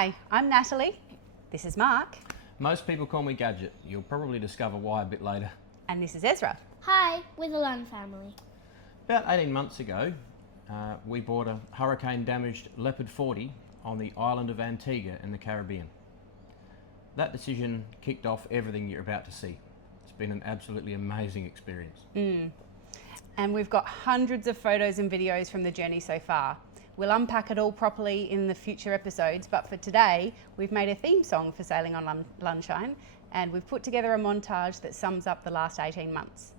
Hi, I'm Natalie. This is Mark. Most people call me Gadget. You'll probably discover why a bit later. And this is Ezra. Hi, we're the Lunn family. About 18 months ago, we bought a hurricane-damaged Leopard 40 on the island of Antigua in the Caribbean. That decision kicked off everything you're about to see. It's been an absolutely amazing experience. And we've got hundreds of photos and videos from the journey so far. We'll unpack it all properly in the future episodes, but for today, we've made a theme song for Sailing on Lunnshine, and we've put together a montage that sums up the last 18 months.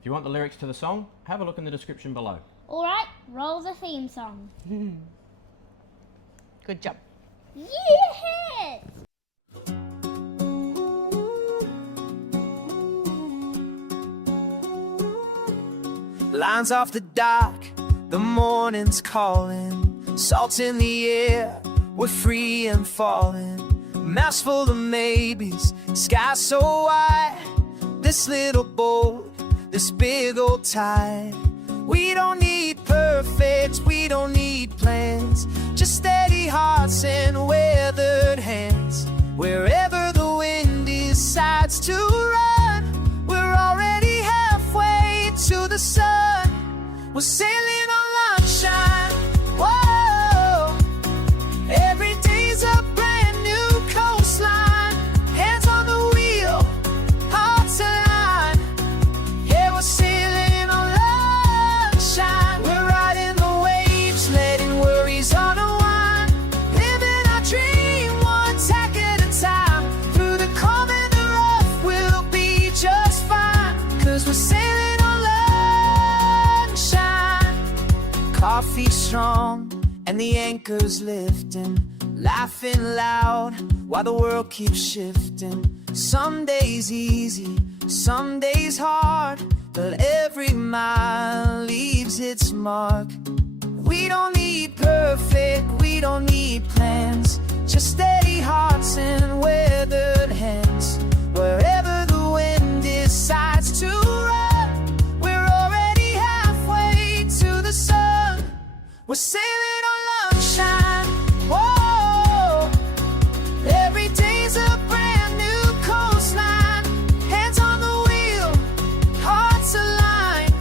If you want the lyrics to the song, have a look in the description below. All right, roll the theme song. Good job. Yeah! Lines off the dock, the morning's calling. Salt in the air, we're free and falling. Mouths full of maybes, sky so wide. This little boat, this big old tide. We don't need perfect, we don't need plans. Just steady hearts and weathered hands. Wherever the wind decides to run, we're already halfway to the sun. We're sailing on Lunnshine. Whoa, every day's a brand new coastline. Hands on the wheel, hearts aligned. Yeah, we're sailing on Lunnshine. We're riding the waves, letting worries unwind. Living our dream, one tack at a time. Through the calm and the rough, we'll be just fine. 'Cause we're sailing on Lunnshine. Coffee strong and the anchor's lifting. Laughing loud while the world keeps shifting. Some days easy, some days hard, but every mile leaves its mark. We don't need perfect, we don't need plans. Just steady hearts and weathered hands. Wherever the wind decides to run, we're already halfway to the sun. We're sailing on Lunnshine. Whoa, every day's a brand new coastline. Hands on the wheel, hearts aligned.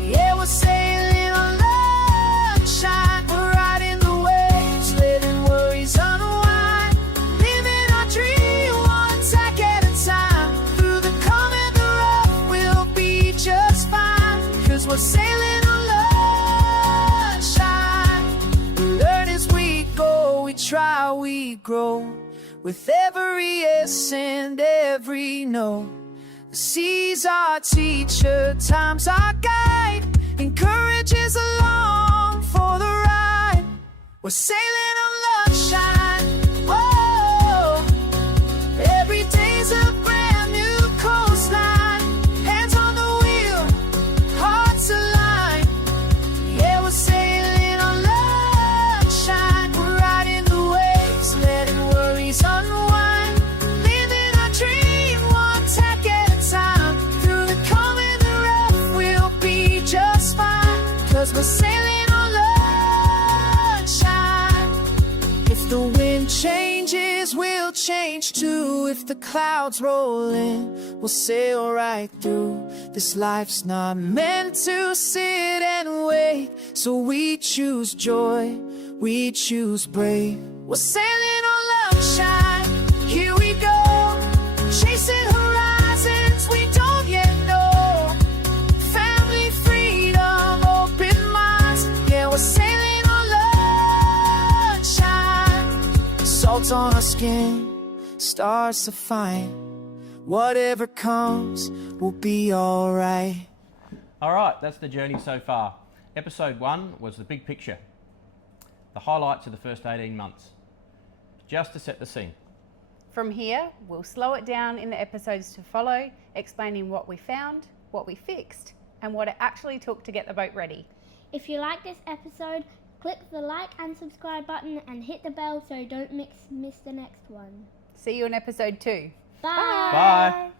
Yeah, we're sailing on Lunnshine. We're riding the waves, letting worries unwind. Living our dream, one tack at a time. Through the calm and the rough, we'll be just fine. 'Cause we're sailing on Lunnshine. We learn as we go, we try, we grow. With every yes and every no. The sea's our teacher, time's our guide. Encourages along for the ride. We're sailing on Lunnshine. Whoa, every day's a brand new coastline. Hands on the wheel, hearts aligned. Yeah, we're sailing on Lunnshine. We're riding the waves, letting worries unwind. Living our dream, one tack at a time. Through the calm and the rough, we'll be just fine. 'Cause we're sailing on Lunnshine. If the wind changes, we'll change too. If the clouds roll in, we'll sail right through. This life's not meant to sit and wait. So we choose joy, we choose brave. We're sailing on Lunnshine. Here we go, chasing horizons we don't yet know. Family, freedom, open minds. Yeah, we're sailing on Lunnshine. Salt on our skin, stars to find. Whatever comes, we'll be alright. Alright, that's the journey so far. Episode 1 was the big picture. The highlights of the first 18 months. Just to set the scene. From here, we'll slow it down in the episodes to follow, explaining what we found, what we fixed, and what it actually took to get the boat ready. If you like this episode, click the like and subscribe button and hit the bell so you don't miss the next one. See you in episode 2. Bye. Bye.